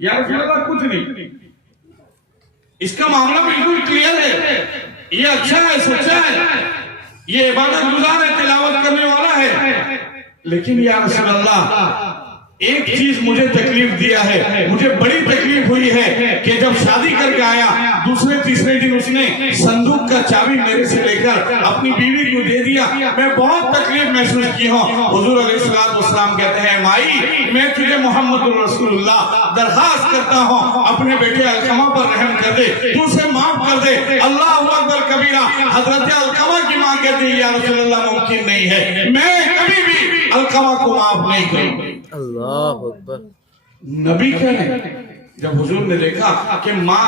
या रसूल अल्लाह कुछ नहीं। इसका मामला बिल्कुल क्लियर है, ये अच्छा है, सच्चा है, ये इबादत गुजार है, तिलावत करने वाला है। लेकिन या रसूल अल्लाह एक चीज मुझे तकलीफ दिया है, मुझे बड़ी तकलीफ हुई है कि जब शादी करके आया दूसरे तीसरे दिन उसने संदूक का चाबी मेरे से लेकर अपनी बीवी को दे दिया। मैं बहुत तकलीफ महसूस की हूँ। हुजूर अलैहिस्सलाम कहते हैं, माई मैं तुझे मोहम्मद रसूलुल्लाह दरखास्त करता हूँ अपने बेटे अलकमा पर रहम कर दे, तू उसे माफ कर दे। अल्लाह अकबर कबीरा। हजरत अलकमा की माँ कहती है, या रसूलुल्लाह मुमकिन नहीं है, मैं कभी भी अलकमा को माफ नहीं करूंगी। अल्लाह अकबर। नबी कह रहे हैं, जब हुजूर ने देखा कि माँ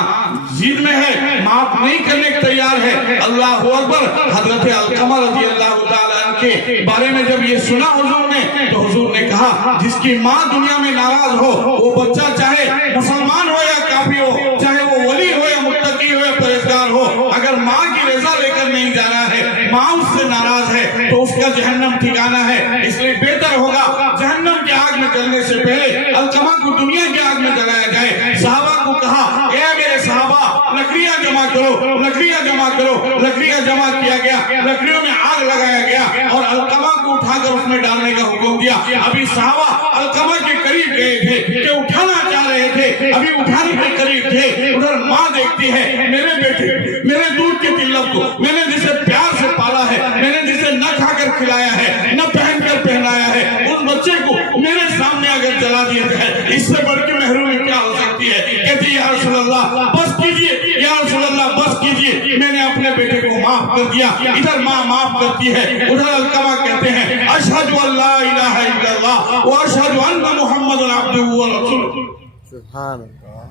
जिद में है, माफ नहीं करने को तैयार है, अल्लाह अकबर। हजरत अलकमा रज़ी अल्लाह ताला अन्हु के बारे में जब ये सुना हुजूर ने, तो हुजूर ने कहा, जिसकी माँ दुनिया में नाराज हो, वो बच्चा चाहे मुसलमान हो या काफी हो, चाहे वो वली हो या मुत्तकी हो या परहेजगार हो, अगर माँ की रजा लेकर नहीं जा रहा है, माँ उससे नाराज है, तो उसका जहन्नम ठिकाना है। इसलिए बेहतर होगा जहन्नम की आग में जलने से पहले अलकमा को दुनिया की आग में जलाया जाए। सहाबा को कहा, ए मेरे सहाबा, लकड़ियां जमा करो, लकड़ियां जमा करो। लकड़ियां जमा किया गया, लकड़ियों में आग लगाया गया और अलकमा को उठाकर उसमें डालने का हुक्म दिया। अभी सहाबा अलकमा के करीब गए थे कि उठाना चाह रहे थे, अभी उठाने के करीब थे, उधर माँ देखती है, मेरे बेटे, मेरे दूध के तिलक को, मैंने जिसे प्यार से पाला है, मैंने जिसे न खाकर खिलाया है, न पहनकर पहनाया है, उस बच्चे को मेरे सामने अगर जला दिया जाए, इससे बढ़ के महरूमी क्या हो सकती है। कहती या रसूल अल्लाह बस कीजिए, या रसूल अल्लाह बस कीजिए, मैंने अपने बेटे को माफ कर दिया। इधर माँ माफ करती है, उधर अलकमा कहते हैं, अशहदु अल्ला इलाहा इल्लल्लाह व अशहदु अन्ना मुहम्मदन अब्दुहु व रसूलुहु। सुभान अल्लाह।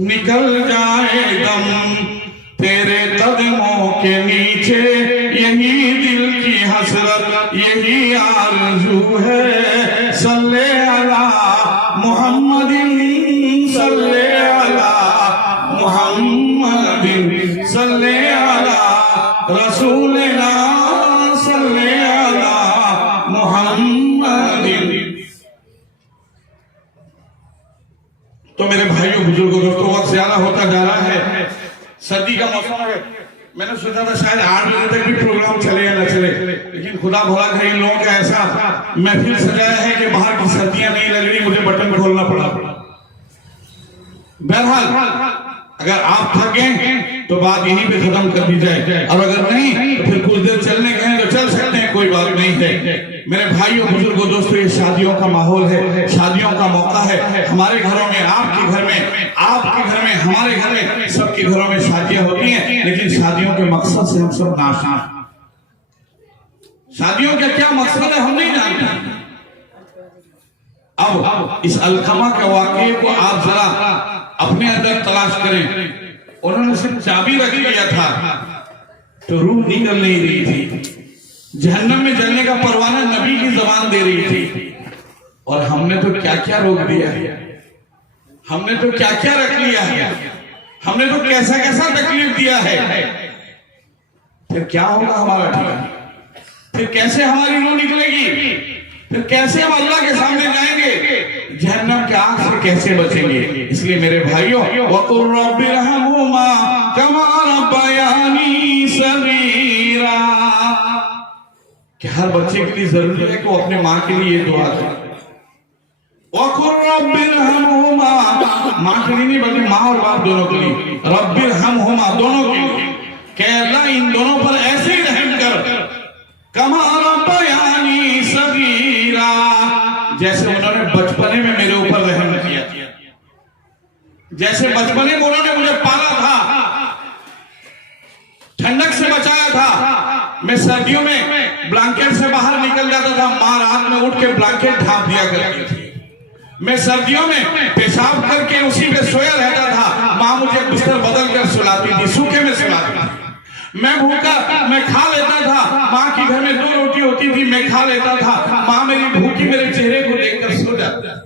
निकल जाए दम तेरे कदमों के नीचे, यही दिल की हसरत, यही आरज़ू है। सल्ले अला मुहम्मदिन, सल्ले अला मुहम्मदिन, सल्ले अला रसूलिना, सल्ले अला मुहम्मदिन। तो मेरे भाइयों बुजुर्गों दोस्तों, वक्त ज्यादा होता जा रहा है, सर्दी का मौसम है। मैंने सोचा था शायद 8 बजे तक भी प्रोग्राम चले या न चले, लेकिन खुदा भला करे इन लोगों का ऐसा महफिल सजाया है कि बाहर की सर्दियां नहीं लग रही, मुझे बटन खोलना पड़ा। बहरहाल अगर आप थक गए तो बात यहीं पे खत्म कर दी जाए, और अगर नहीं तो फिर कुछ देर चलने गए तो चल सकते हैं, कोई बात नहीं है। मेरे भाइयों बुजुर्गों दोस्तों, ये शादियों का माहौल है, शादियों का मौका है। हमारे घरों में, आपके घर में, आपके घर में, हमारे घर में, सबके घरों में शादियां होती हैं, लेकिन शादियों के मकसद से हम सब नाशना। शादियों का क्या मकसद है हम नहीं जानते। अब इस अलकमा के वाकये को आप जरा अपने अंदर तलाश करें। उन्होंने सिर्फ चाबी रख लिया था तो रूह निकल नहीं रही थी, जहन्नम में जलने का परवाना नबी की जबान दे रही थी। और हमने तो क्या क्या रोक दिया है, हमने तो क्या क्या रख लिया है, हमने तो कैसा कैसा तकलीफ दिया है। फिर क्या होगा हमारा ठिकाना, फिर कैसे हमारी रूह निकलेगी, फिर कैसे हम अल्लाह के सामने जाएंगे, जहन्नम के आग से कैसे बचेंगे। इसलिए मेरे भाइयों, वक़ुल रब्बिरहमुमा कमा रब्बयानी सगीरा, कि हर बच्चे के लिए जरूरी है कि वो अपने माँ के लिए ये दुआ करे। वक़ुल रब्बिरहमुमा, माँ के लिए नहीं बल्कि माँ और बाप दोनों के लिए, रब्बिरहमुमा दोनों के लिए, कि अल्लाह इन दोनों पर ऐसे ही रहम कर, कमा रब्बयानी सगीरा, जैसे उन्होंने बचपने में मेरे ऊपर रहम किया, जैसे बचपने में उन्होंने मुझे पाला था, ठंडक से बचाया था। मैं सर्दियों में ब्लैंकेट से बाहर निकल जाता था, माँ रात में उठ के ब्लैंकेट ढांप दिया करती थी। मैं सर्दियों में पेशाब करके उसी पे सोया रहता था, माँ मुझे बिस्तर बदल कर सुलाती थी, सूखे में सुलाती थी। मैं भूखा, मैं खा लेता था, माँ की घर में 2 रोटी होती थी, मैं खा लेता था, माँ मेरी भूखी मेरे चेहरे को देखकर सो जाती।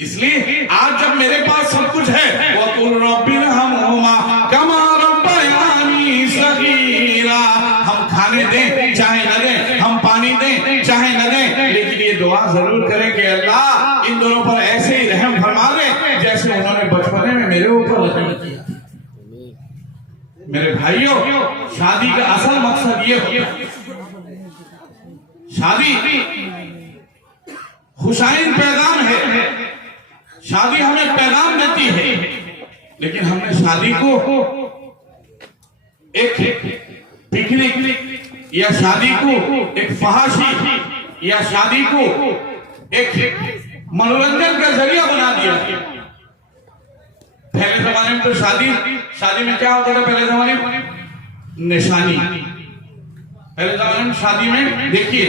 इसलिए आज जब मेरे पास सब कुछ है, वक़ुल रब्बिरहमुमा कमा रब्बयानी सगीरा, हम खाने दें चाहे न दें, हम पानी दें चाहे न दें, लेकिन ये दुआ जरूर करें कि अल्लाह इन दोनों पर ऐसे ही रहम फरमा दे जैसे उन्होंने बचपने में मेरे ऊपर रहम किया। मेरे भाइयों, शादी का असल मकसद ये होता है, शादी हुसैन पैगाम है, शादी हमें पैगाम देती है, लेकिन हमने शादी को एक पिकनिक या शादी को एक फहाशी या शादी को एक मनोरंजन का जरिया बना दिया। पहले जमाने में तो शादी में क्या होता था? पहले जमाने में निशानी। पहले जमाने में शादी में देखिए,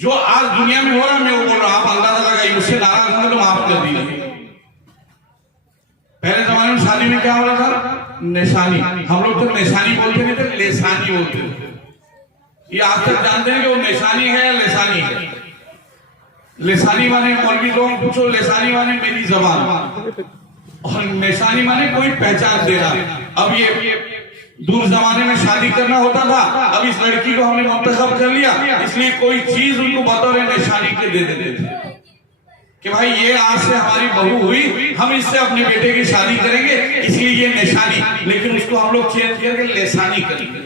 जो आज दुनिया में हो रहा है मैं वो बोल रहा हूं, आप अंदाजा लगाइए, मुझसे नाराज होंगे तो माफ कर दीजिए। पहले जमाने में शादी में क्या हो रहा था? निशानी। हम लोग तो निशानी बोलते नहीं थे, लेसानी बोलते थे। ये आप तक जानते हैं कि वो निशानी है या लेसानी है? लेसानी माने मौलवी लोगों को पूछो, लेसानी माने मेरी जबान, और निशानी माने कोई पहचान दे रहा। अब ये दूर जमाने में शादी करना होता था, अब इस लड़की को हमने मुंतखब कर लिया, इसलिए कोई चीज उनको बतौर निशानी के दे देते थे कि भाई ये आज से हमारी बहू हुई, हम इससे अपने बेटे की शादी करेंगे, इसलिए ये निशानी। लेकिन उसको हम लोग चेंज करके लेसानी करेंगे।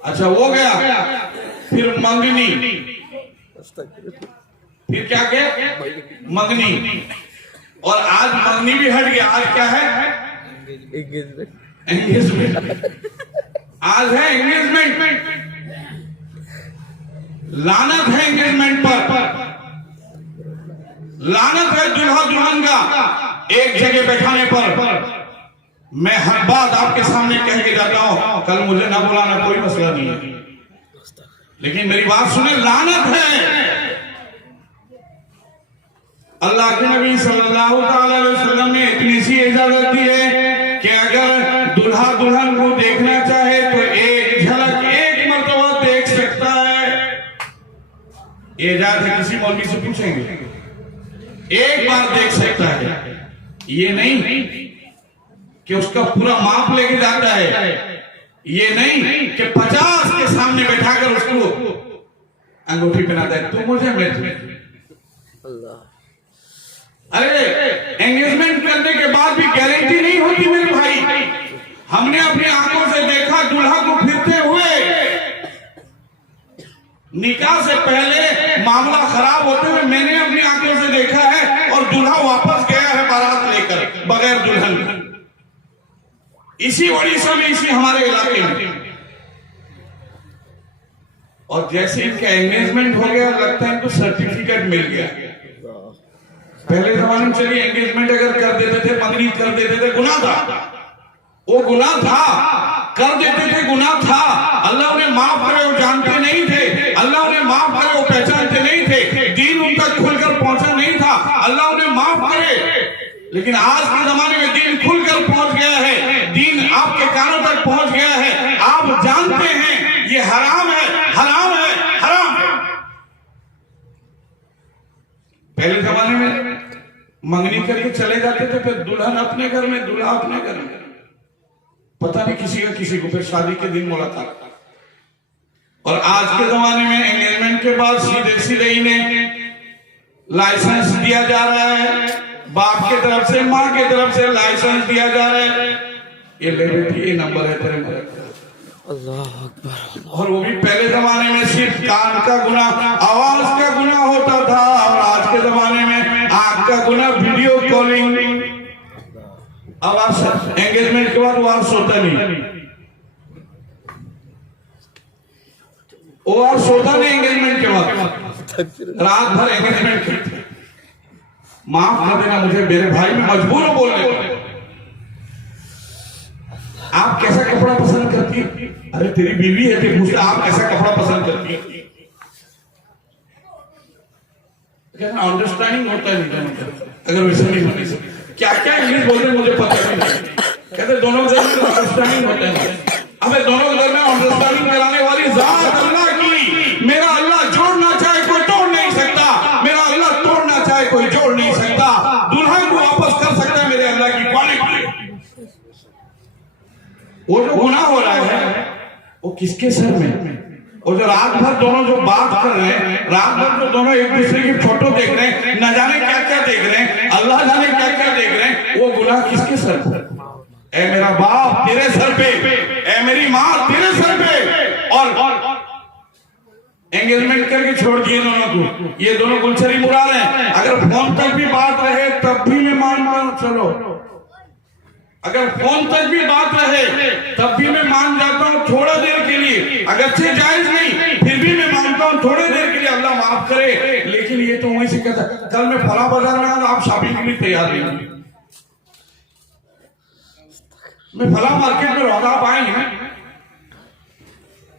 अच्छा वो गया, फिर मंगनी, फिर क्या गया? मंगनी। और आज मंगनी भी हट गया, आज क्या है? एंगेजमेंट। आज है एंगेजमेंट। लानत है एंगेजमेंट पर, लानत है दुल्हा दुल्हन का एक जगह बैठाने पर। मैं हर बात आपके सामने कह के जाता हूं, कल मुझे ना बुलाना, कोई मसला नहीं है, लेकिन मेरी बात सुने, लानत है। अल्लाह के नबी सल्लल्लाहु अलैहि वसल्लम ने इतनी सी इजाजत दी है कि अगर दुल्हा दुल्हन को देखना चाहे तो एक झलक, एक मर्तबा देख सकता है। ये इजाजत है, किसी मौलवी से पूछेंगे, एक बार देख सकता है। ये नहीं कि उसका पूरा माप लेके जाता है, ये नहीं कि 50 के सामने बैठाकर उसको अंगूठी पहनाता है, तू मुझे मैं अल्लाह। अरे एंगेजमेंट करने के बाद भी गारंटी नहीं होती मेरे भाई। हमने अपनी आंखों से देखा दूल्हा को फिरते हुए, निकाह से पहले मामला खराब होते हुए मैंने अपनी आंखों से देखा है, और दूल्हा वापस गया है बारात लेकर बगैर दुल्हन। इसी ओडिशा में, इसी हमारे इलाके में। और जैसे इनका एंगेजमेंट हो गया, लगता है इनको सर्टिफिकेट मिल गया। पहले जमाने में चलिए एंगेजमेंट अगर कर देते थे, मंगनी कर देते थे, गुनाह था, वो गुनाह था, कर देते थे, गुनाह था। अल्लाह उन्हें माफ करे, वो जानते नहीं थे। अल्लाह उन्हें माफ करे, वो पहचानते नहीं थे। दीन उन तक खुलकर पहुंचा नहीं था। अल्लाह उन्हें माफ करे। लेकिन आज के जमाने में दीन खुलकर पहुंच गया है, दीन आपके कानों तक पहुंच गया है। आप जानते हैं ये हराम है, हराम है, हराम है। पहले जमाने में मंगनी करके चले जाते थे, फिर दुल्हन अपने घर में, दूल्हा अपने घर में, पता नहीं किसी का किसी को, फिर शादी के दिन मुलाकात। और आज के जमाने में एंगेजमेंट के बाद सीधे सीधे इन्हें लाइसेंस दिया जा रहा है, बाप के तरफ से, माँ के तरफ से लाइसेंस दिया जा रहा है, ये ले बेटी, ये नंबर है तेरे मेरे। अल्लाह अकबर। और वो भी पहले जमाने में सिर्फ कान का गुनाह, आवाज का गुनाह होता था, और आज के जमाने में आंख का गुनाह, वीडियो कॉलिंग। आवाज एंगेजमेंट के बाद वो सोता नहीं, वो और सोता नहीं एंगेजमेंट के बाद, रात भर एंगेजमेंट करते। माफ कर देना मुझे मेरे भाई, मैं मजबूर हूं बोलने को। आप कैसा कपड़ा पसंद करती है? अरे तेरी बीवी है, तेरी पूछते आप कैसा कपड़ा पसंद करती है? अंडरस्टैंडिंग होता है अगर वैसे नहीं होने से। क्या क्या इंग्लिश बोलते मुझे पता नहीं। कहते दोनों के दरमियान अंडरस्टैंडिंग होता है। हमें दोनों के दरमियान अंडरस्टैंडिंग कराने वाली जात अल्लाह की। मेरा अल्लाह जोड़ना चाहे कोई तोड़ नहीं सकता, मेरा अल्लाह तोड़ना चाहे कोई जोड़ नहीं सकता। दुल्हन को वापस कर सकता है मेरे अल्लाह की क्वालिटी। वो जो गुनाह हो रहा है वो किसके सर में? और जो रात भर दोनों जो बात कर रहे हैं, रात भर जो दोनों एक दूसरे की फोटो देख रहे हैं, न जाने क्या क्या देख रहे हैं, अल्लाह जाने क्या क्या देख रहे हैं, वो गुनाह किसके सर पर? ए मेरा बाप तेरे सर पे, ए मेरी माँ तेरे सर पे। और एंगेजमेंट करके छोड़ दिए दोनों को, ये दोनों गुलछरी मुड़ा रहे हैं। अगर फोन तक भी बात रहे तब भी मैं मान चलो, अगर फोन तक भी बात रहे तब भी मैं मान जाता हूँ थोड़ा देर के लिए, अगर से जायज नहीं फिर भी मैं मानता हूँ थोड़े देर के लिए, अल्लाह माफ करे। लेकिन ये तो वहीं से कहता कल मैं फला बाजार में आप शॉपिंग के लिए तैयार नहीं, मैं फला मार्केट में रौदा आप आएंगे,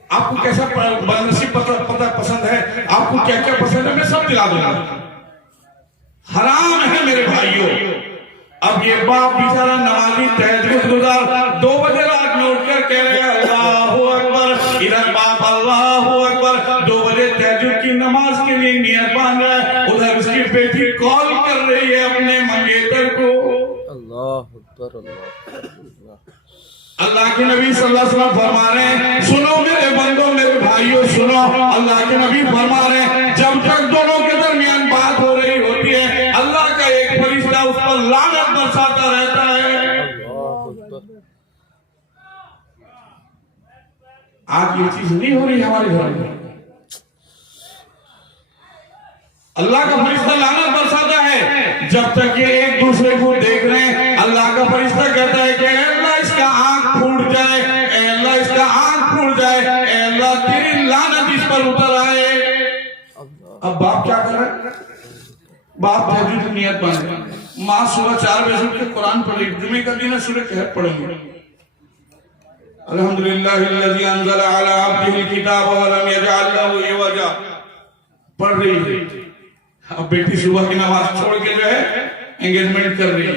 आपको कैसा बनसीब पता पसंद है, आपको क्या क्या पसंद है, मैं सब दिला दूंगा। हराम है मेरे भाइयों। अब ये बाप बेचारा नमाजी तहज्जुद गुजार 2 बजे रात में उठकर कह रहे हैं अल्लाहू अकबर, इधर बाप अल्लाहू अकबर 2 बजे तहज्जुद की नमाज के लिए नियत बांध रहा है, उधर उसकी बेटी कॉल कर रही है अपने मंगेतर को। अल्लाह अकबर, अल्लाह के नबी सल्लल्लाहु अलैहि वसल्लम फरमा रहे हैं, सुनो मेरे बंदों मेरे भाइयों सुनो, अल्लाह के नबी फरमा रहे हैं जब तक दोनों के दरमियान बात हो रही होती है अल्लाह का एक फरिश्ता उस पर लानत बरसाता रहता है। आज ये चीज नहीं हो रही हमारे घर में, अल्लाह का फरिश्ता लानत बरसाता है। जब तक ये एक दूसरे को देख रहे हैं अल्लाह का फरिश्ता कहता है कि अल्लाह इसका आंख फूट जाए, अल्लाह इसका आंख फूट जाए, अल्लाह तेरी लानत इस पर उतर आए। अब बाप क्या कर रहा है? बाप तहज्जुद की नियत बन रहे, माँ सुबह 4 बजे उठ के कुरान पढ़ रही, जुमे का दिन है सूरह कहफ पढ़ेंगे, अल्हम्दुलिल्लाहिल्लज़ी अंज़ला अला अब्दिहिल किताब व लम यजअल लहू इवजा पढ़ रही है। अब बेटी सुबह की नमाज छोड़ के जो है एंगेजमेंट कर रही है,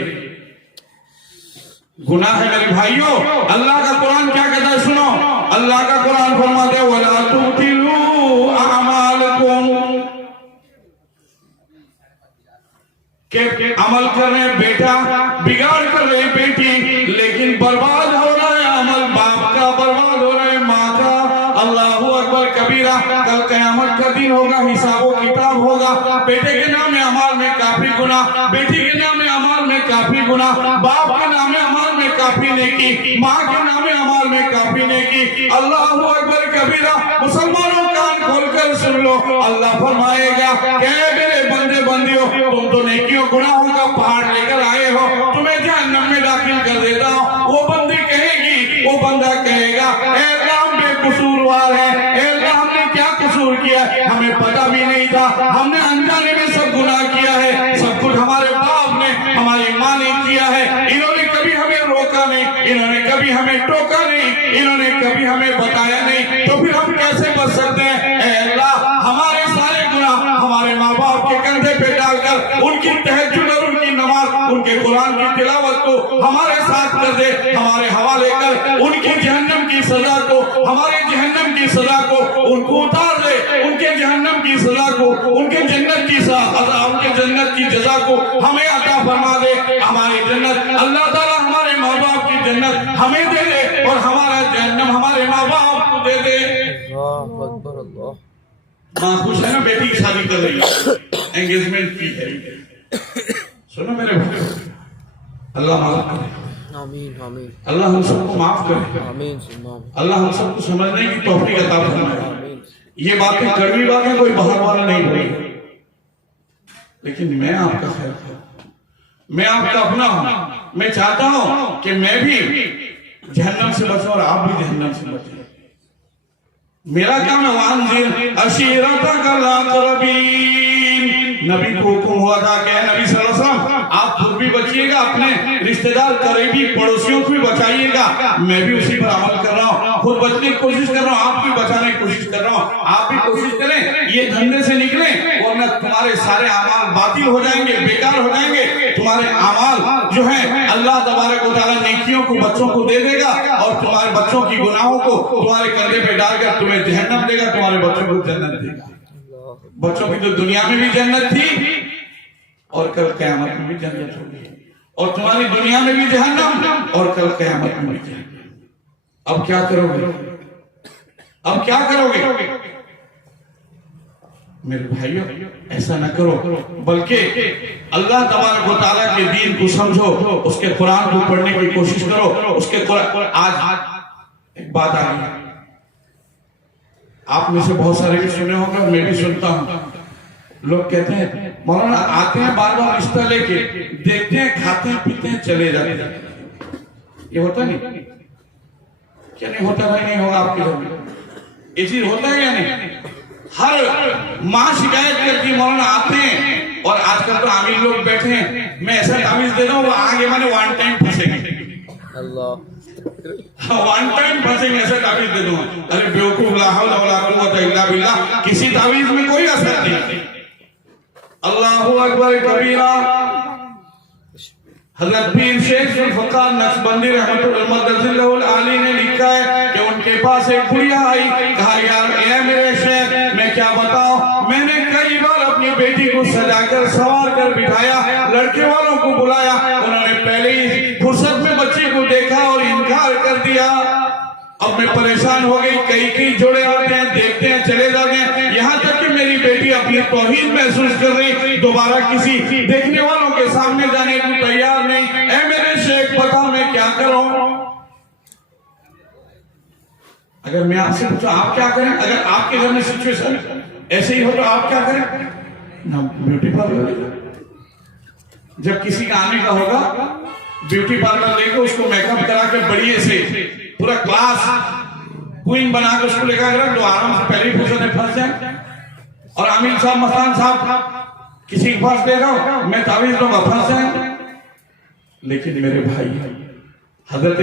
गुनाह है मेरे भाइयों। अल्लाह का कुरान क्या कहता है सुनो, अल्लाह का कुरान फरमाते हैं वला तुतिलू अमालकुम, के अमल कर रहे हैं बेटा, बिगाड़ कर रहे हैं बेटी, लेकिन बर्बाद हो रहा है अमल, बाप का बर्बाद हो रहा है, माँ का। अल्लाहू अकबर कबीरा, कल कयामत का दिन होगा, हिसाब किताब होगा, बेटे के नाम में अमाल में काफी गुना, बेटी के नाम में अमाल में काफी गुना, बाप के नाम में अमाल में काफी नेकी, माँ के नाम में अमाल में काफी नेकी। अल्लाहू अकबर कबीरा। मुसलमानों कान खोलकर सुन लो, अल्लाह फरमाएगा क्या मेरे बंदे बंदियों तुम तो नेकियों गुनाहों का पहाड़ लेकर आए हो, तुम्हें जहन्नम में दाखिल कर देता हूँ। वो बंदी कहेगी, वो बंदा कहेगा ए अल्लाह हम बेकसूरवार है, ए अल्लाह हमने क्या कसूर किया, हमें पता भी नहीं था, हमने अनजाने में सब गुनाह किया है, सब कुछ हमारे बाप ने हमारी माँ ने किया है, इन्होंने कभी हमें रोका नहीं, इन्होंने कभी हमें टोका नहीं, इन्होंने कभी हमें बताया नहीं, तो फिर हम कैसे बच सकते हैं। ए अल्लाह हमारे सारे गुनाह हमारे माँ बाप के कंधे पे डालकर उनकी तहज्जुद और उनकी नमाज उनके कुरान की तिलावत को हमारे साथ कर दे, हमारे हवाले कर, उनकी जहन्नम की सजा को, हमारे जहन्नम की सजा को उनको उतार दे, उनके जहन्नम की सजा को, उनके जन्नत की उनके जन्नत की जजा को हमें अता फरमा दे। हमारी जन्नत अल्लाह ताला हमारे माँ बाप की जन्नत हमें दे दे और हमारा जहन्नम हमारे माँ बाप को दे दे। माँ खुश है ना, बेटी की शादी कर रही है, एंगेजमेंट की है। सुनो मेरे भाई, अल्लाह माफ करे, आमीन आमीन, अल्लाह हम सबको माफ करे, आमीन, अल्लाह हम सबको समझने की तौफीक अता फरमाए। ये बातें कड़वी बातें कोई बाहर वाला नहीं बोली, लेकिन मैं आपका खैर हूं, मैं आपका अपना हूं, मैं चाहता हूं कि मैं भी जहन्नम से बचूं और आप भी जहन्नम से बचें। मेरा काम है वांजिर अशीरता का लाकरबीन, नबी को हुक्म हुआ था कि नबी सल्लल्लाहु अलैहि वसल्लम आप खुद भी बचिएगा, अपने रिश्तेदार करीबी पड़ोसियों को भी बचाइएगा। मैं भी उसी पर अमल कर रहा हूँ, खुद बचने की कोशिश कर रहा हूँ, आप भी बचाने की कोशिश कर रहा हूँ। आप भी कोशिश करें ये धंधे से निकले, वरना तुम्हारे सारे अमाल बातिल हो जाएंगे, बेकार हो जाएंगे। तुम्हारे अमाल जो है अल्लाह तबारक व तआला नेकियों को बच्चों को दे देगा और तुम्हारे बच्चों की गुनाहों को तुम्हारे कंधे पे डालकर तुम्हें जहन्नम देगा, तुम्हारे बच्चों को जन्नत देगा। बच्चों की तो दुनिया में भी जन्नत थी और कल क़यामत में भी जन्नत होगी, और तुम्हारी दुनिया में भी जहन्नम और कल क़यामत में भी जहन्नम। अब क्या करोगे? अब क्या करोगे? मेरे भाइयों ऐसा न करो, बल्कि अल्लाह तबारक व तआला के दीन को समझो, उसके कुरान को पढ़ने की कोशिश करो। उसके आज एक बात आ गई, आप में से बहुत सारे भी सुने होंगे, मैं भी सुनता हूं। लोग कहते हैं मौलाना आते हैं बार बार रिश्ता लेके, देखते हैं, खाते हैं, पीते हैं, चले जाते हैं। ये होता नहीं क्या? नहीं होता है, नहीं होगा आपके घर में? ये चीज होता है या नहीं? हर माँ शिकायत करती है मौलाना आते हैं, और आजकल तो आमिर लोग बैठे हैं, मैं ऐसा तावीज दे रहा हूँ वो आगे मैंने वन टाइम फंसेंगे, अल्लाह वन टाइम फंसेंगे, ऐसा तावीज दे दूंगा। अरे बेवकूफ, ला हौला वला कुव्वता इल्ला बिल्लाह, किसी तावीज में कोई असर नहीं। अल्लाहु अकबर कबीरा। हजरत पीर शेख जुल्फकार नक्शबंदी रहमतुल्लाह आली ने लिखा है कि उनके पास एक बुढ़िया आई, कहा यार ए मेरे शेख, मैं क्या बताऊं, मैंने कई बार अपनी बेटी को सजाकर सवार कर बिठाया, लड़के वालों को बुलाया, उन्होंने पहले ही फुर्सत में बच्चे को देखा और इनकार कर दिया। अब मैं परेशान हो गई, कई जोड़े आते हैं, देखते हैं, चले जाते हैं, यहाँ तक कि मेरी बेटी अपनी तौहीद महसूस कर रही, दोबारा किसी देखने वालों के सामने जाने को तैयार नहीं। ऐ मेरे शेख बता मैं क्या करूं? अगर मैं आपसे पूछूं आप क्या करें? अगर आपके घर में सिचुएशन ऐसे ही हो तो आप क्या करें? ना ब्यूटी पार्लर, जब किसी का आने का होगा ब्यूटी पार्लर लेकर उसको मेकअप करा के बढ़िया से पूरा क्लास क्वीन बनाकर उसको लेकर रख दो, आराम से पहले फुर्सत में फंस जाए। और आमिर साहब, मस्तान साहब किसी के पास ले जाओ, मैं तावीज दूंगा, फंस जाए। लेकिन मेरे भाई हजरत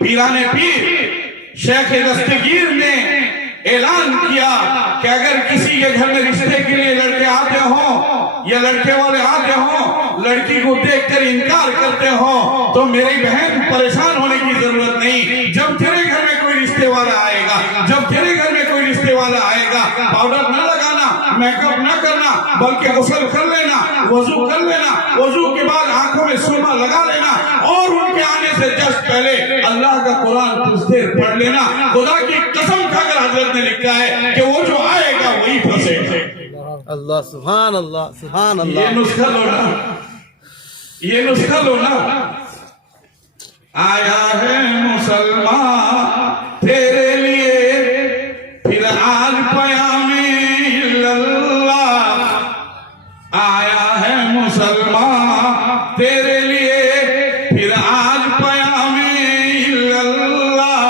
पीराने पीर शेख दस्तगीर ने ऐलान किया कि अगर किसी के घर में रिश्ते के लिए लड़के आते हो या लड़के वाले आते हो, लड़की को देखकर इनकार करते हो, तो मेरी बहन परेशान होने की जरूरत नहीं। जब तेरे घर में कोई रिश्ते वाला आएगा, जब तेरे घर में कोई रिश्ते वाला आएगा, पाउडर न लगाना, मेकअप न करना, बल्कि गुस्ल कर लेना, वजू कर लेना, वजू के बाद आंखों में सुरमा लगा लेना, और उनके आने से जस्ट पहले अल्लाह का कुरान कुछ देर पढ़ लेना। खुदा की कसम खाकर हजरत ने लिखा है कि वो जो आएगा वही फंसेगा। अल्लाह सुभान अल्लाह सुभान अल्लाह। ये नुस्खा लो ना, ये नुस्खा लो ना। आया है मुसलमान तेरे लिए फिर आज पयामे इल्लल्लाह, आया है मुसलमान तेरे लिए फिर आज पयामे इल्लल्लाह,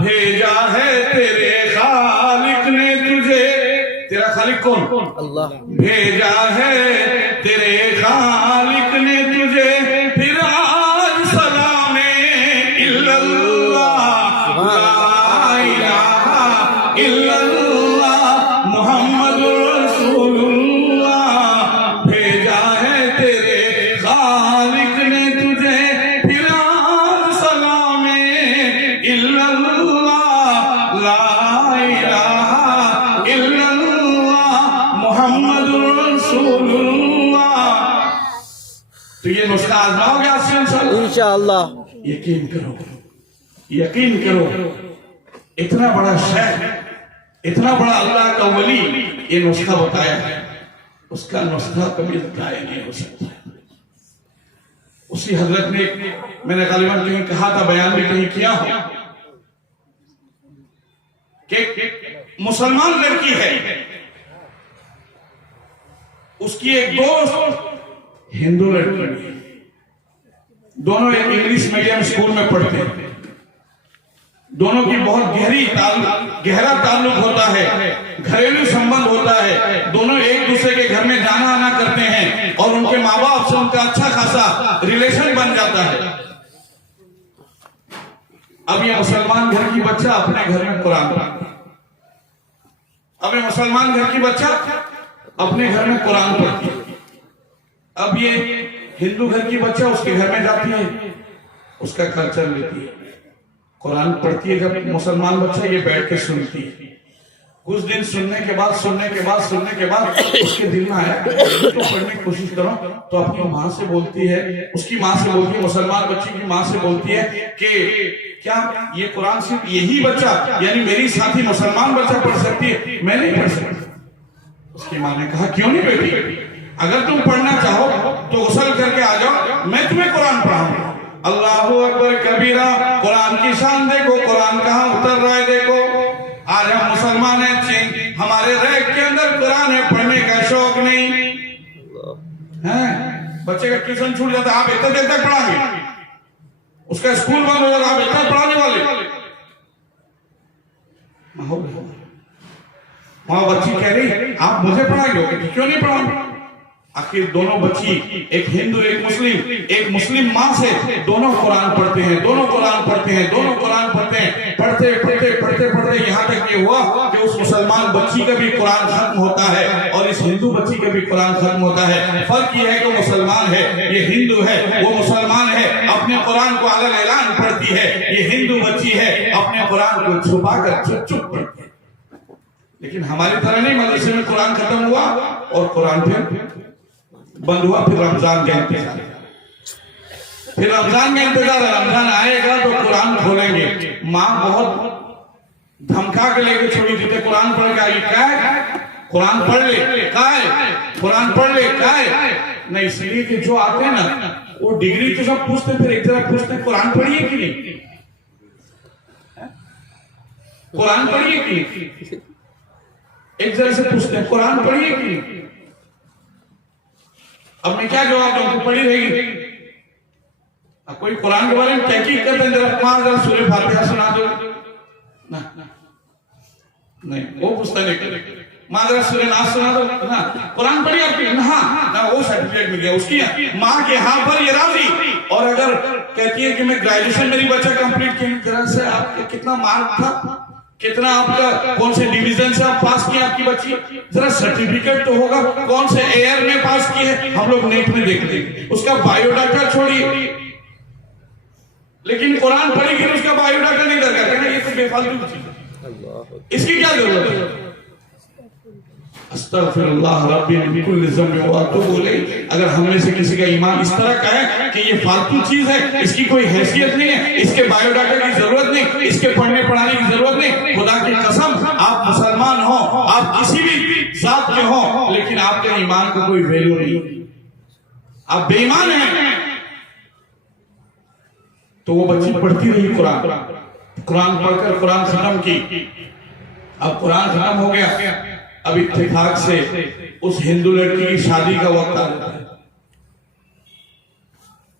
भेजा है तेरे खालिक ने तुझे। तेरा खालिक कौन? अल्लाह। भेजा है तेरे खालिक ने तुझे फिर आज सलामे इल्लल्लाह, ला इलाहा इल्लल्लाह मुहम्मदुर रसूलुल्लाह, भेजा है तेरे खालिक ने तुझे फिर आज सलामे इल्लल्लाह, ला इलाहा इल्लल्लाह मुहम्मदुर रसूलुल्लाह। तो ये नुस्खा आजमाओगे आज से इंशाअल्लाह। यकीन करो, यकीन करो, इतना बड़ा शेख, इतना बड़ा अल्लाह का वली ये नुस्खा बताया है, उसका नुस्खा कभी बताया नहीं हो सकता। उसी हजरत ने, मैंने गालिबन कहीं कहा था, बयान भी कहीं किया हो, कि मुसलमान लड़की है, उसकी एक दोस्त हिंदू लड़की है, दोनों एक इंग्लिश मीडियम स्कूल में पढ़ते हैं, दोनों की बहुत गहरा ताल्लुक होता है, घरेलू संबंध होता है, दोनों एक दूसरे के घर में जाना आना करते हैं, और उनके माँ बाप से उनका अच्छा खासा रिलेशन बन जाता है। अब ये मुसलमान घर की बच्चा अपने घर में कुरान पढ़ती, अब ये मुसलमान घर की बच्चा अपने घर में कुरान पढ़ती, अब ये हिंदू घर की बच्चा उसके घर में जाती है, उसका कल्चर लेती है, कुरान पढ़ती है। जब मुसलमान बच्चा ये बैठ के सुनती है, कुछ दिन सुनने के बाद उसके दिल में आया तो पढ़ने की कोशिश करो, तो अपनी माँ से बोलती है, उसकी माँ से बोलती है, मुसलमान बच्ची की माँ से बोलती है कि क्या ये कुरान सिर्फ यही बच्चा यानी मेरी साथी मुसलमान बच्चा पढ़ सकती है, मैं नहीं पढ़ सकती। उसकी माँ ने कहा क्यों नहीं बेटी, अगर तुम पढ़ना चाहो तो गुस्ल करके आ जाओ, मैं तुम्हें कुरान पढ़ाऊंगा। अल्लाहू अकबर कबीरा। कुरान की शान देखो, कुरान कहाँ उतर रहा है देखो। आज हम मुसलमान हैं, हमारे रैक के अंदर कुरान है, पढ़ने का शौक नहीं है। बच्चे का ट्यूशन छूट जाता है, आप इतना देर तक पढ़ाएंगे, उसका स्कूल बंद हो जाता है, आप इतना पढ़ाने वाले। वहां बच्ची कह रही आप मुझे पढ़ाएंगे, क्यों नहीं पढ़ाएंगे। आखिर दोनों बच्ची, एक हिंदू एक मुस्लिम माँ से दोनों कुरान पढ़ते हैं, दोनों कुरान पढ़ते हैं, दोनों कुरान पढ़ते हैं। पढ़ते पढ़ते पढ़ते पढ़ते यहाँ तक ये हुआ कि उस मुसलमान बच्ची का भी कुरान खत्म होता है और इस हिंदू बच्ची का भी कुरान खत्म होता है। फर्क ये है कि वो मुसलमान है, ये हिंदू है। वो मुसलमान है, अपने कुरान को अलग ऐलान पढ़ती है। ये हिंदू बच्ची है, अपने कुरान को छुपा कर चुप चुप पढ़ती है। लेकिन हमारी तरह नहीं, मदरसे में कुरान खत्म हुआ और कुरान फिर बंद हुआ। फिर रमजान का इंतजार, फिर रमजान का इंतजार, रमजान आएगा तो कुरान खोलेंगे। माँ बहुत धमका के लेके छोड़ी थी, कुरान पढ़ के आई, क्या है कुरान पढ़ ले, क्या है कुरान पढ़ ले, क्या है नहीं। इसलिए कि जो आते हैं ना वो डिग्री तो सब पूछते, फिर एक तरह पूछते कुरान पढ़िए कि नहीं, कुरान पढ़िए कि नहीं, एक तरह से पूछते हैं कुरान पढ़िए कि नहीं। अब मैं क्या जवाब दूं, पढ़ी रहेगी। अब कोई कुरान के बारे में तहकीक करते हैं, जरा सूरह फातिहा सुना दो ना, नहीं वो पूछता नहीं। माँ जरा सूरह नास सुना दो ना, कुरान पढ़ी आपकी ना, वो सर्टिफिकेट मिल गया उसकी। माँ के यहाँ पर ये राजी। और अगर कहती है कि मैं ग्रेजुएशन मेरी बच्चा कंप्लीट की, जरा से आपका कितना मार्क था, कितना आपका कौन से डिवीजन से आप पास किए आपकी बच्ची, जरा सर्टिफिकेट तो होगा, कौन से एयर में पास किए हैं। हम लोग नेट में देखते हैं, उसका बायोडाटा छोड़िए, लेकिन कुरान पढ़ेगी तो उसका बायोडाटा नहीं दरकार, कहना ये तो बेफालतू चीज है, इसकी क्या जरूरत है। अस्तगफिरुल्लाह रब्बी मिन कुल्ली ज़ंब व अतूबु इलैह। अगर हमें से किसी का ईमान इस तरह का है कि ये फालतू चीज है, इसकी कोई हैसियत नहीं है, इसके बायोडाटा की जरूरत नहीं, इसके पढ़ने पढ़ाने की जरूरत नहीं, खुदा की कसम आप मुसलमान हो, आप किसी भी जात के हो, लेकिन आपके ईमान का कोई वैल्यू नहीं, आप बेईमान हैं। तो वो बच्ची पढ़ती रही कुरान, कुरान पढ़कर कुरान खत्म की। अब कुरान खत्म हो गया, अब इत्तेफाक से उस हिंदू लड़की की शादी का वक्त आ जाता है।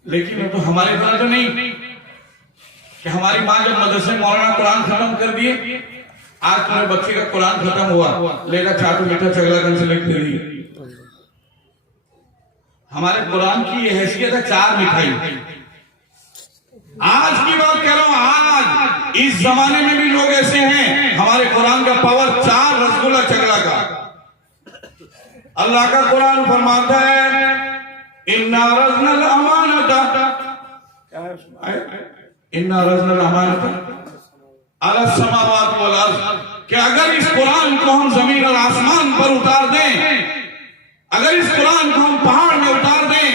लेकिन तो हमारे तरह तो नहीं कि हमारी माँ जब मदरसे मौलाना कुरान खत्म कर दिए, आज तुम्हारे बच्चे का कुरान खत्म हुआ, लेगा चाटू मीठा चगलागंज से लिख दे। हमारे कुरान की ये हैसियत है 4 मिठाई। आज की बात कह रहा हूं, आज इस जमाने में भी लोग ऐसे हैं, हमारे कुरान का पावर 4 रसगुल्ला चगला का। अल्लाह का कुरान फरमाता है इन्ना रज़नल अमानता, इन्ना रज़नल अमानता अला समावात वल अर्ज़, कि अगर इस कुरान को हम जमीन और आसमान पर उतार दें, अगर इस कुरान को हम पहाड़ में उतार दें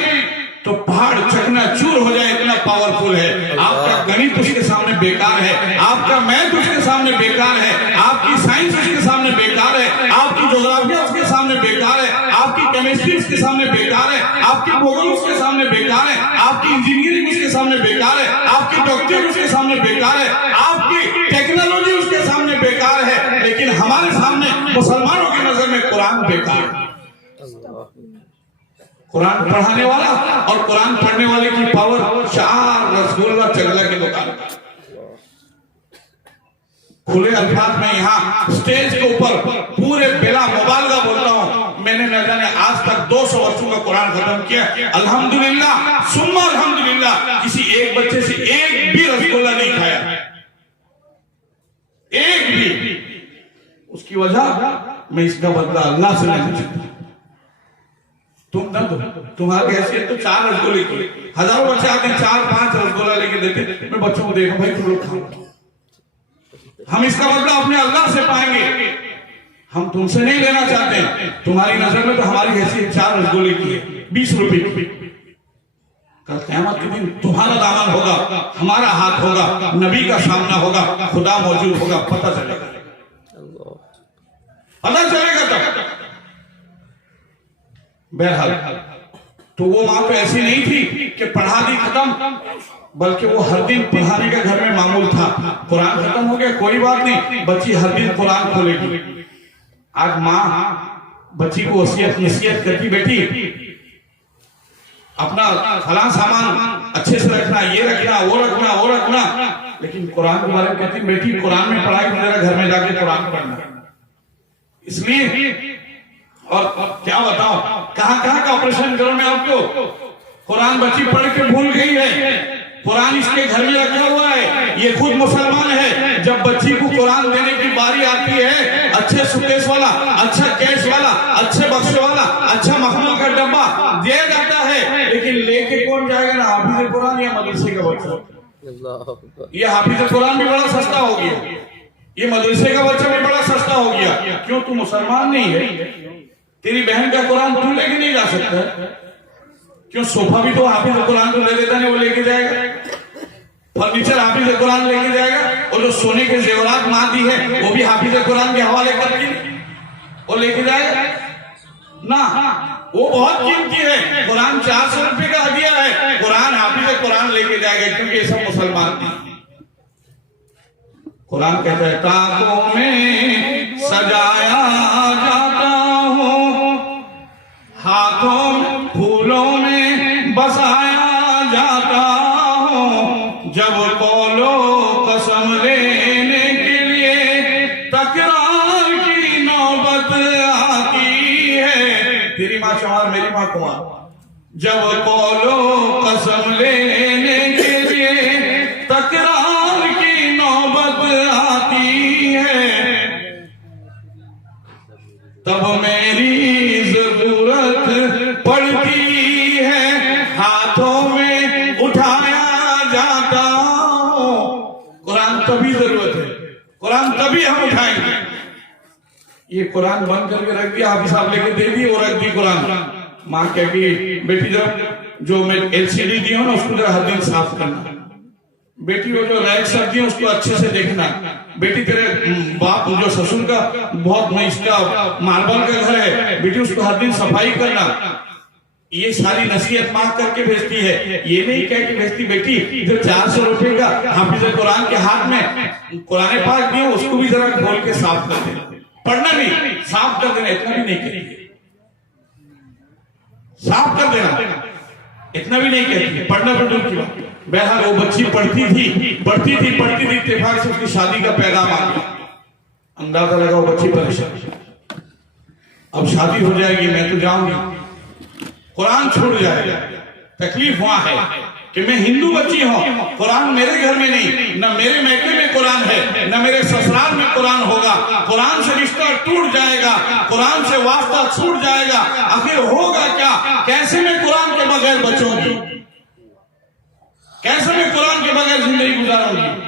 तो पहाड़ चकनाचूर हो जाए, इतना पावरफुल है। आपका गणित उसके सामने बेकार है, आपका मैथ उसके सामने बेकार है, आपकी साइंस उसके सामने बेकार है, आपकी ज्योग्राफिया उसके सामने बेकार है, आपकी केमिस्ट्री उसके सामने बेकार है, आपकी भूगोल उसके सामने बेकार है, आपकी इंजीनियरिंग उसके सामने बेकार है, आपकी डॉक्टरी उसके सामने बेकार है, आपकी टेक्नोलॉजी उसके सामने बेकार है। लेकिन हमारे सामने मुसलमानों की नजर में कुरान बेकार है। कुरान पढ़ाने वाला और कुरान पढ़ने वाले की पावर 4 रसगुल्ला चगला की दुकान। खुले अल्फाज में यहाँ स्टेज के ऊपर पूरे बिला मुबालगा बोलता हूँ, मैंने न जाने आज तक 200 बच्चों का कुरान खत्म किया। अल्हम्दुलिल्लाह सुम्मा अल्हम्दुलिल्लाह, किसी एक बच्चे से एक भी रसगुल्ला नहीं खाया, एक भी। उसकी वजह मैं इसका बदला अल्लाह से नहीं चाहता। तुम ना दो, तुम्हारी हैसियत तो 4 रसगुल्ले की, हजारों बच्चे आते हैं 4-5 रसगुल्ला लेके देते, मैं बच्चों को देखा भाई तुम लोग खाओ, हम इसका बदला अपने अल्लाह से पाएंगे, हम तुमसे नहीं लेना चाहते। तुम्हारी नजर में तो हमारी हैसियत 4 रसगुल्ले की है, 20 रुपए की। कल क़यामत के दिन तुम्हारा दामन होगा, हमारा हाथ होगा, नबी का सामना होगा, खुदा मौजूद होगा, पता चलेगा, पता चलेगा तब। बहरहाल तो वो माँ तो ऐसी नहीं थी कि पढ़ा दी खत्म, बल्कि वो हर दिन पढ़ाने का घर में मामूल था। कुरान खत्म हो गया कोई बात नहीं, बच्ची हर दिन कुरान खोलेगी। आज माँ बच्ची को वसीयत नसीहत करती, बेटी अपना फलां सामान अच्छे से रखना, ये रखना, वो रखना, वो रखना, लेकिन कुरान के बारे में कहती बेटी कुरान में पढ़ाई तो मेरा घर में जाके कुरान पढ़ना। इसलिए और क्या बताओ कहां कहां का ऑपरेशन करूं मैं आपको। कुरान बच्ची पढ़ के भूल गई है, कुरान इसके घर में रखा हुआ है, ये खुद मुसलमान है। जब बच्ची को कुरान देने की बारी आती है, अच्छे सुकेश वाला, अच्छा कैश वाला, अच्छे बक्से वाला, अच्छा मखमल का डब्बा दिया जाता है, लेकिन लेके कौन जाएगा ना, हाफिज कुरान या मदरसे का बच्चा। ये हाफिज कुरान भी बड़ा सस्ता हो गया, ये मदरसे का बच्चा भी बड़ा सस्ता हो गया। क्यों? तू मुसलमान नहीं है, तेरी बहन का कुरान तू लेके नहीं जा सकता। क्यों? सोफा भी तो हाफिज कुरान को ले देता नहीं, वो लेके जाएगा, फर्नीचर हाफिज कुरान लेके जाएगा, और जो सोने के जेवरात मां दी है वो भी हाफिज कुरान के हवाले करके वो लेके जाएगा ना। वो बहुत कीमती है, कुरान 400 रुपए का हदिया है, कुरान हाफिज कुरान लेके जाएगा, क्योंकि ये सब मुसलमान नहीं। कुरान कहता है ताकों में सजाया जाता हूँ, हाथों में फूलों में बसाया जाता हूँ, जब बोलो कसम लेने के लिए तकरार की नौबत आती है। तेरी माँ चौहान मेरी माँ कुमार, जब बोलो कसम लेने के लिए तकरार की नौबत आती है, तब मेरी जरूरत पड़ती है, हाथों में उठाया जाता हूं। कुरान तभी जरूरत है, कुरान तभी हम उठाएंगे। ये कुरान बंद करके रख दिया, हाफिज साहब लेके दे दी और रख दी कुरान। माँ कहेगी बेटी जब जो मैं LCD दी हूं ना उसको जरा हर दिन साफ करना, बेटी वो जो रैक सब दी उसको अच्छे से देखना, बेटी तेरे बाप जो ससुर का बहुत इसका मार्बल का घर है, बेटी उसको हर दिन सफाई करना। ये सारी नसीहत माँ करके भेजती है, ये नहीं कह के भेजती बेटी जो 400 रुपए का हाफिज कुरान के हाथ में कुरान पाक दिए उसको भी जरा खोल के साफ कर देना, पढ़ना नहीं साफ कर देना, इतना भी नहीं कहती, साफ कर देना इतना भी नहीं कहती, पढ़ना तो दूर की बात। बहरहाल वो बच्ची पढ़ती थी, इत्तेफाक से उसकी शादी का पैगाम आ गया। अंदाजा लगा वो बच्ची परेशान, अब शादी हो जाएगी, मैं तो जाऊंगी, कुरान छूट जाएगा। तकलीफ हुआ है कि मैं हिंदू बच्ची हूँ, कुरान मेरे घर में नहीं, न मेरे मैके में कुरान है, न मेरे ससुराल में कुरान होगा, कुरान से रिश्ता टूट जाएगा, कुरान से वास्ता छूट जाएगा, आखिर होगा क्या? कैसे मैं कुरान के बगैर बचूंगी, कैसे मैं कुरान के बगैर जिंदगी गुजारूंगी?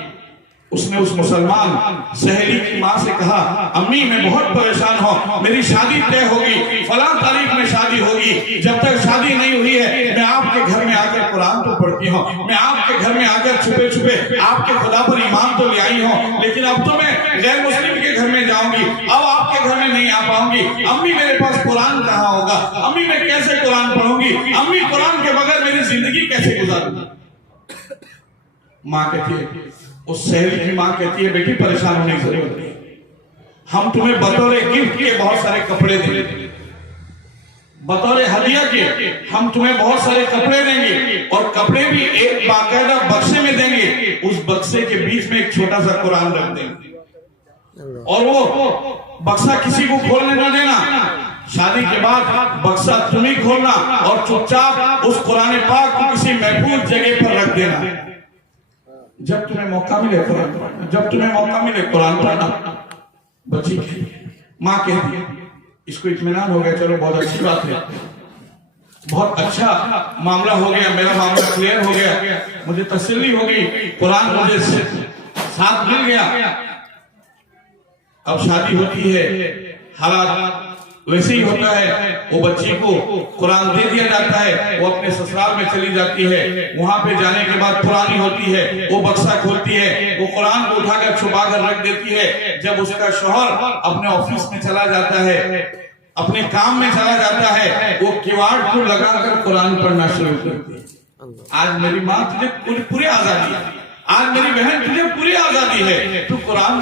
उसने उस मुसलमान सहेली की माँ से कहा, अम्मी मैं बहुत परेशान हूँ, मेरी शादी तय होगी, फलां तारीख में शादी होगी, जब तक शादी नहीं हुई है मैं आपके घर में आकर कुरान तो पढ़ती हूँ, मैं आपके घर में आकर छुपे छुपे आपके खुदा पर ईमान तो ले आई हूँ, लेकिन अब तो मैं गैर मुस्लिम के घर में जाऊंगी, अब आपके घर में नहीं आ पाऊंगी। अम्मी मेरे पास कुरान कहाँ होगा, अम्मी मैं कैसे कुरान पढ़ूंगी, अम्मी कुरान के बगैर मेरी जिंदगी कैसे गुजारूंगी? माँ कहती है, उस सहेली की माँ कहती है, बेटी परेशान होने की जरूरत नहीं, हम तुम्हें बतौर गिफ्ट के बहुत सारे कपड़े देंगे, बतौर हदिया के हम तुम्हें बहुत सारे कपड़े देंगे, और कपड़े भी एक बाकायदा बक्से में देंगे, उस बक्से के बीच में एक छोटा सा कुरान रख देंगे, और वो बक्सा किसी को खोलने ना देना, शादी के बाद बक्सा तुम ही खोलना और चुपचाप उस कुरान पाक को किसी महफूज जगह पर रख देना। जब तुम्हें मौका मिले कुरान पढ़ना, जब तुम्हें मौका मिले कुरान पढ़ना। बच्ची माँ कहती है, इसको इत्मीनान हो गया, चलो बहुत अच्छी बात है, बहुत अच्छा मामला हो गया, मेरा मामला क्लियर हो गया, मुझे तसल्ली हो गई, कुरान मुझे साथ मिल गया। अब शादी होती है, हालात वैसे ही होता है, वो बच्ची को कुरान दे दिया जाता है, वो अपने ससुराल में चली जाती है, वहां पे जाने के बाद पुरानी होती है, वो बक्सा खोलती है, वो कुरान को उठाकर छुपा कर रख देती है। जब उसका शौहर अपने ऑफिस में चला जाता है, अपने काम में चला जाता है, वो किवाड़ को लगाकर कुरान पढ़ना शुरू करती है। आज मेरी माँ तुझे पूरी आजादी है, आज मेरी बहन तुझे पूरी आजादी है, तू कुरान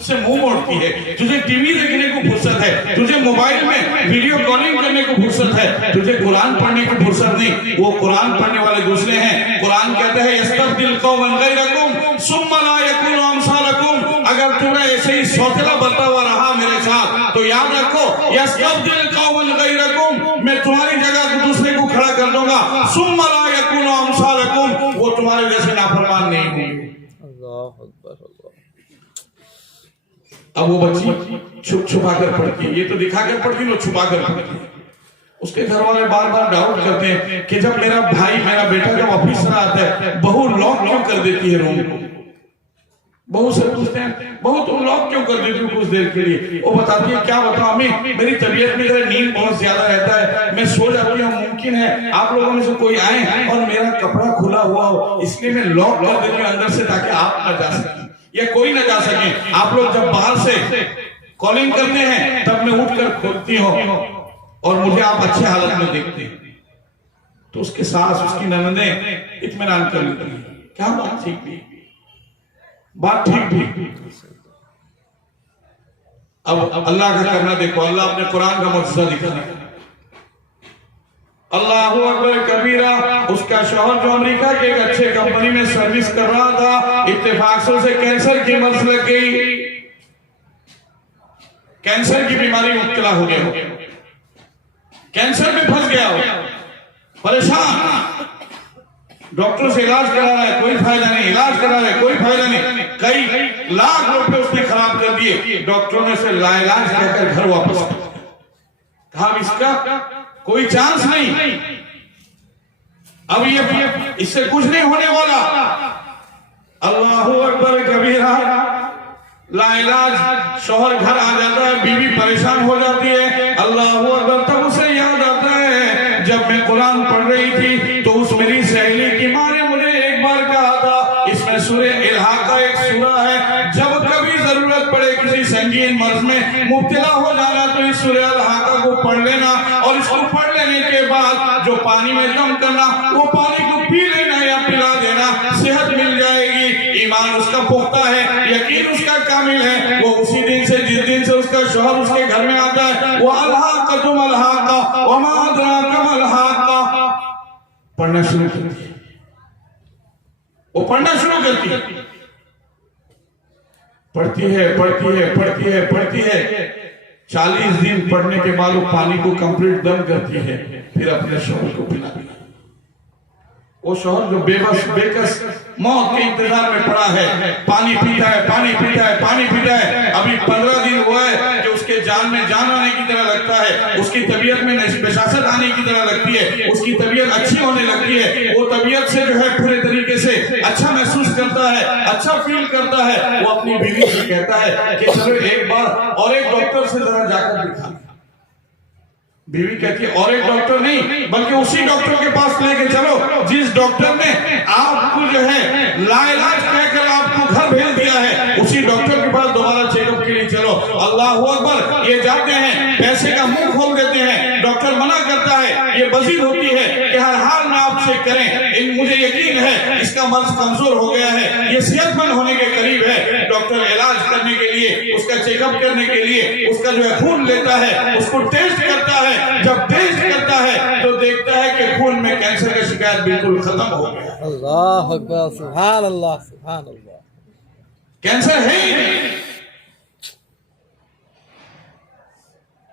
से मुंह मोड़ती है, तुझे टीवी देखने को फुर्सत है, तुझे मोबाइल में वीडियो कॉलिंग करने को फुर्सत है, तुझे कुरान पढ़ने की फुर्सत नहीं। वो कुरान पढ़ने वाले दूसरे हैं। कुरान कहते हैं यस्तब्दिल कौमन गैरकुम सुम्मा ला यकुनु अमसालकुम। अगर तूने ऐसे ही सौतेला बनता हुआ रहा मेरे साथ तो याद रखो यस्तब्दिल कौमन गैरकुम, मैं तुम्हारी जगह दूसरे को खड़ा कर दूंगा। सुम्मा ला यकुनु अमसालकुम, वो तुम्हारे जैसे नाफरमान नहीं होंगे। अल्लाह अकबर। अब वो बच्ची छुप छुपा कर पढ़ती है, ये तो दिखा कर पढ़ती, वो छुपा कर पढ़ती है। उसके घर वाले बार बार डाउट करते हैं कि जब मेरा भाई मेरा बेटा जब ऑफिस से आता है, बहू लॉक क्यों कर देती है रूम को। बहू से पूछते हैं बहू तुम लॉक क्यों कर देती हो कुछ देर के लिए। वो बताती है क्या बताऊं अम्मी, मेरी तबीयत में जरा नींद बहुत ज्यादा रहता है, मैं सो जाती हूँ। मुमकिन है आप लोगों में से कोई आए और मेरा कपड़ा खुला हुआ हो, इसलिए मैं लॉक कर देती हूँ अंदर से ताकि आप न जा सकें या कोई न जा सके। आप लोग जब बाहर से कॉलिंग करते हैं तब मैं उठकर खोलती हूँ और मुझे आप अच्छे हालत में देखते हैं। तो उसके सास उसकी ननदें इत्मीनान कर लेती हैं, क्या बात ठीक थी, बात ठीक थी। अब अल्लाह का करना देखो, अल्लाह अपने कुरान का मुआजिजा दिखा रहा है। अल्लाहु अकबर कबीरा। उसका शौहर जो अमेरिका के एक अच्छे कंपनी में सर्विस कर रहा था, इत्तेफाक से उसे कैंसर की मर्ज लग गई, कैंसर की बीमारी मुब्तला हो गया, कैंसर में फंस गया, परेशान, डॉक्टर से इलाज करा रहा है कोई फायदा नहीं, इलाज करा रहा है कोई फायदा नहीं, कई लाख रुपए उसने खराब कर दिए। डॉक्टरों ने उसे लाइलाज कहकर घर वापस कहा इसका कोई चांस नहीं, अब ये इससे कुछ नहीं होने वाला। अल्लाहु अकबर कबीरा। लाइलाज शौहर घर आ जाता है, बीवी परेशान हो जाती है। अल्लाहु अकबर। तब उसे याद आता है जब मैं कुरान पढ़ रही थी तो उस मेरी सहेली की माँ ने मुझे एक बार कहा था, इसमें सूरे इल्हाक का एक सूरा है, जब कभी जरूरत पड़े किसी संगीन मर्ज में मुब्तला हो जाना तो इस सूरे इल्हाक को पढ़ लेना, और इसको पढ़ लेने के बाद जो पानी में दम करना वो पानी को पी लेना या पिला देना, सेहत मिल जाएगी। ईमान उसका पुख्ता है, यकीन उसका कामिल है। वो उसी दिन से जिस दिन से उसका शौहर उसके घर में आता है वो अल्हाक़तुम अल्हाक़ा वमा अदराका मा अल्हाक़ा पढ़ना शुरू करती है, वो पढ़ना शुरू करती है, पढ़ती है, पढ़ती है। 40 दिन पढ़ने के बाद वो पानी को कंप्लीट दम करती है, फिर अपने शौहर को पिलाती है। वो शौहर जो बेबस बेकस मौत के इंतजार में पड़ा है, पानी पीता है, पानी पीता है। अभी 15 दिन हुआ है कि उसके जान में जान आने की तरह लगता है, उसकी तबीयत में नशासत आने की तरह लगती है, उसकी तबीयत अच्छी होने लगती है। वो तबीयत से जो है पूरे तरीके से अच्छा महसूस करता है, अच्छा फील करता है। वो अपनी बीवी से कहता है कि चलो एक बार और एक डॉक्टर से जरा जाकर दिखा। बीवी कहती है और एक डॉक्टर नहीं बल्कि उसी डॉक्टर के पास लेके चलो जिस डॉक्टर ने आपको जो है लाइलाज कहकर आपको घर भेज दिया है, उसी डॉक्टर के पास दोबारा चेकअप के लिए चलो। अल्लाह अकबर। ये जाते हैं, पैसे का मुंह खोल देते हैं, डॉक्टर मना करता है, ये बजीद होती है कि हर हाल में आप चेक करें, मुझे यकीन है इसका मर्ज कमजोर हो गया है, ये सेहतमंद होने के करीब है। डॉक्टर इलाज करने के लिए, उसका चेकअप करने के लिए उसका जो है खून लेता है, उसको टेस्ट करता है। जब टेस्ट करता है तो देखता है कि खून में कैंसर की शिकायत बिल्कुल खत्म हो गया। अल्लाह अकबर। सुभान अल्लाह, सुभान अल्लाह। कैंसर है ही नहीं।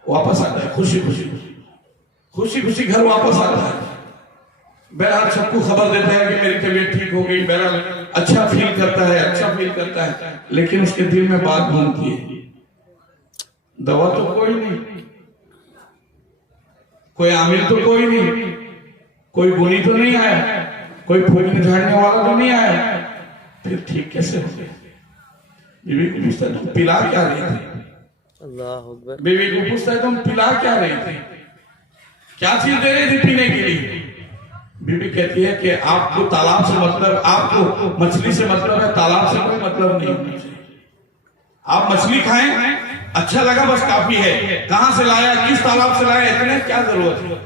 वापस आता है खुशी खुशी घर वापस आता है। बहरहाल सबको खबर देता है कि मेरी तबीयत ठीक हो गई, बहरहाल अच्छा फील करता है, लेकिन उसके दिल में बात घूमती है, दवा तो कोई नहीं, कोई आमिर तो कोई नहीं, कोई गुनी तो नहीं आया, कोई फूकने झाड़ने वाला तो नहीं आया, फिर ठीक कैसे हो गया? बीवी को पूछता है तुम पिला क्या रही थी? अल्लाह अकबर। बीवी को पूछता है तुम पिला क्या रही थी, क्या चीज दे रही थी पीने के लिए? बीवी कहती है कि आपको तालाब से मतलब, आपको मछली से मतलब है, तालाब से कोई मतलब नहीं होना चाहिए। आप मछली खाएं अच्छा लगा, बस काफी है। कहां से लाया, किस तालाब से लाया, इतने क्या जरूरत है?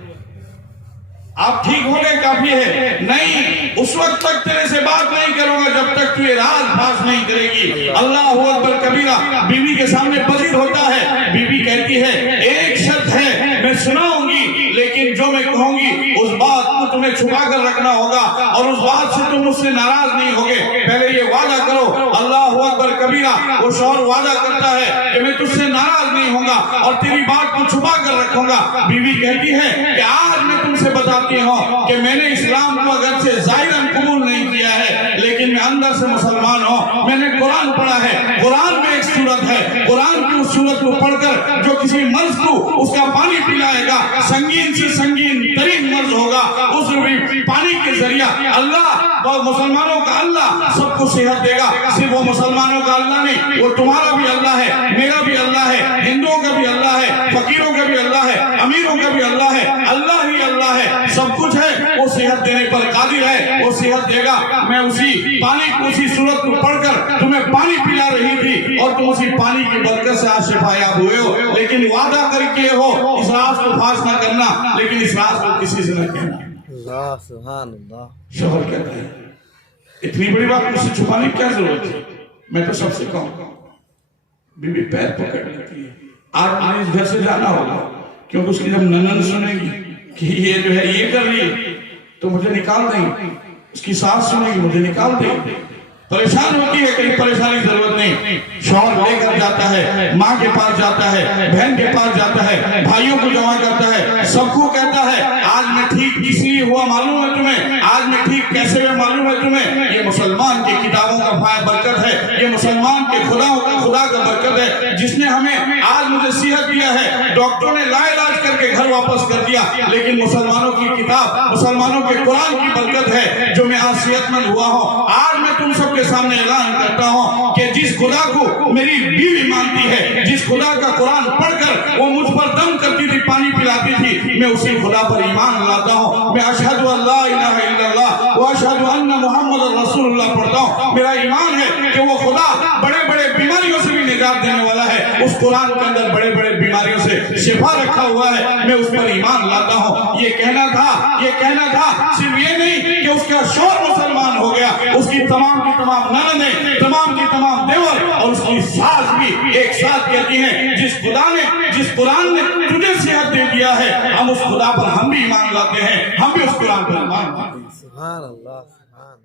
आप ठीक हो गए, काफी है। नहीं, उस वक्त तक तेरे से बात नहीं करूंगा जब तक तू ये राज फाश नहीं करेगी। अल्लाह अकबर कबीरा। बीवी के सामने बजीर होता है, बीवी कहती है एक शर्त है, मैं सुनाऊंगी, लेकिन जो मैं कहूंगी उस बात को तुम्हें छुपा कर रखना होगा और उस बात से तुम मुझसे नाराज नहीं होगे। पहले ये वादा करो। अल्लाह अकबर कबीरा। वो शौहर वादा करता है कि मैं तुझसे नाराज नहीं होगा और तेरी बात को छुपा कर रखूंगा। बीवी कहती है कि आज मैं तुमसे बताती हूँ कि मैंने इस्लाम को अगर से जाहिरन कबूल नहीं किया है, लेकिन मैं अंदर से मुसलमान हूँ। मैंने कुरान पढ़ा है, कुरान में एक सूरत है, कुरान की उस सूरत को पढ़कर जो किसी मर्ज को उसका पानी पिलाएगा, संगीन से संगीन तरीन मर्ज होगा, उस पानी के जरिया अल्लाह और मुसलमानों का अल्लाह सबको सेहत देगा। सिर्फ वो मुसलमानों का अल्लाह नहीं, वो तुम्हारा भी अल्लाह है, मेरा भी अल्लाह है, हिंदुओं का भी अल्लाह है, फकीरों का भी अल्लाह है, अमीरों का भी अल्लाह है। अल्लाह ही अल्लाह है, सब कुछ है। वो सेहत देने पर कादिर है, वो सेहत देगा। मैं उसी पानी को, उसी सूरत को पढ़कर तुम्हें पानी पिला रही थी और तुम उसी पानी की बरकत से आज शिफायाब हुए हो। लेकिन वादा करके हो इस राज को फाश न करना, लेकिन इस राज को किसी से न कहना। शोहर कहता है इतनी बड़ी बात मुझसे छुपाने की क्या जरूरत है, मैं तो सबसे कहूँ। बीवी पैर पकड़ लेती है, आज मुझे इस घर से जाना होगा, क्योंकि उसकी जब ननन सुनेगी कि ये जो है ये कर रही है तो मुझे निकाल देंगे, उसकी सास सुनेगी मुझे निकाल देंगे। परेशान होती है, कहीं परेशानी की जरूरत नहीं। शौहर लेकर जाता है, माँ के पास जाता है, बहन के पास जाता है, भाइयों को जमा करता है, सबको कहता है आज मैं ठीक इसलिए हुआ मालूम है तुम्हें, आज मैं ठीक कैसे हुआ मालूम है तुम्हें, ये मुसलमान की किताबों का बरकत है, ये मुसलमान के खुदा का बरकत है, जिसने हमें आज मुझे सेहत दिया है। डॉक्टरों ने लाइलाज करके घर वापस कर दिया, लेकिन मुसलमानों की किताब, मुसलमानों के कुरान की बरकत है जो मैं आज सेहतमंद हुआ हूँ। आज मैं तुम सबके सामने ऐलान करता हूँ कि जिस खुदा को मेरी बीवी मानती है, जिस खुदा का कुरान पढ़कर वो मुझ पर दम करती थी, पानी पिलाती थी, मैं उसी खुदा पर ईमान लाता हूँ। मैं अशहदु अल्ला इलाहा इल्लल्लाह व अशहदु अन्ना मुहम्मदुर रसूलुल्लाह पढ़ता हूँ। मेरा ईमान है कि वो खुदा बड़े बड़े बीमारियों से भी निजात देने वाला है। उस कुरान के अंदर बड़े बड़े बीमारियों से शिफा रखा हुआ है, मैं उस पर ईमान लाता हूँ। ये कहना था सिर्फ ये नहीं कि उसका शौहर मुसलमान हो गया, उसकी तमाम की तमाम ननदें, तमाम की तमाम देवर और उसकी सास भी एक साथ कहती हैं जिस कुरान ने तुझे सेहत दे दिया है, हम उस खुदा पर हम भी ईमान लाते हैं, हम भी उस कुरान पर ईमान लाते हैं। सुभान अल्लाह, सुभान।